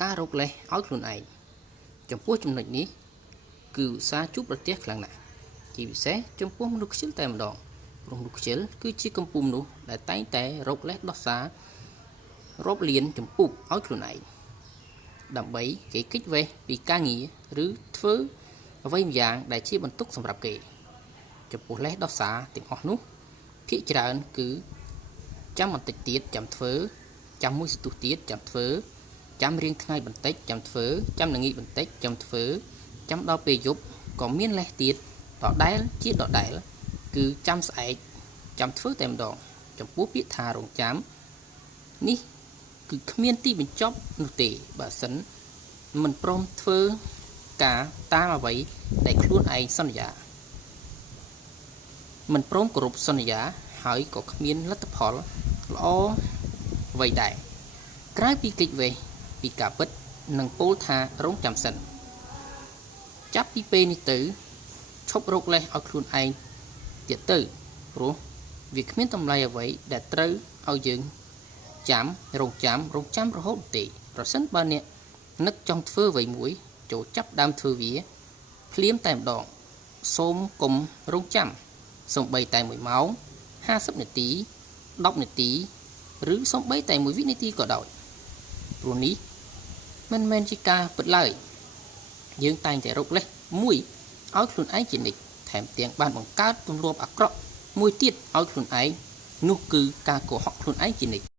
ការរកលេសឲ្យខ្លួនឯងចំពោះចំណុចនេះគឺឧស្សាហ៍ជួបប្រទះខ្លាំងណាស់ជាពិសេសចំពោះមនុស្សខ្ជិលតែម្ដងព្រោះមនុស្សខ្ជិលគឺជាកំពុំនោះដែលតែងតែរកលេសដោះសាររាប់លានចម្ពោះឲ្យខ្លួនឯងដើម្បីគេគេចវេះពីការងារឬធ្វើអ្វីម្យ៉ាងដែលជាបន្ទុកសម្រាប់គេចំពោះលេសដោះសារទាំងអស់នោះភាគច្រើនគឺចាំបន្តិចទៀតចាំធ្វើចាំមួយសន្ទុះទៀតចាំធ្វើចាំរៀងថ្ងៃបន្តិចចាំធ្វើចាំល្ងាចបន្តិចចាំធ្វើចាំដល់ពេលយប់ក៏មានលេសទៀតដដែលជាដដែលគឺចាំស្អែកចាំធ្វើតែម្ដងចំពោះពាក្យថារងចាំនេះគឺគ្មានទីបញ្ចប់នោះទេបើសិនមិនព្រមធ្វើការតាមអ្វីដែលខ្លួនឯងសន្យាមិនព្រមគោរពសន្យាហើយក៏គ្មានលទ្ធផលល្អអ្វីដែរក្រៅពីគេចវេះពីការពិតនិងពោលថារងចាំសិនចាប់ពីពេលនេះទៅឈប់រកលេសឲ្យខ្លួនឯងទៀតទៅព្រោះវាគ្មានតម្លៃអ្វីដែលត្រូវឲ្យយើងរងចាំរហូតទេប្រសិនបើអ្នកនឹកចង់ធ្វើអ្វីមួយចូលចាប់ដើមធ្វើវាភ្លាមតែម្ដងសូមកុំរងចាំសូម្បីតែ1ម៉ោង50នាទី10នាទីឬសូម្បីតែ1វិនាទីក៏ដោយព្រោះនេះមិនមែនជាការពិតឡើយយើងតែងតែរកលេសមួយឲ្យខ្លួនឯងជានិច្ចថែមទាំងបានបង្កើតទម្លាប់អាក្រក់មួយទៀតឲ្យខ្លួនឯងនោះគឺការកុហកខ្លួនឯងជានិច្ច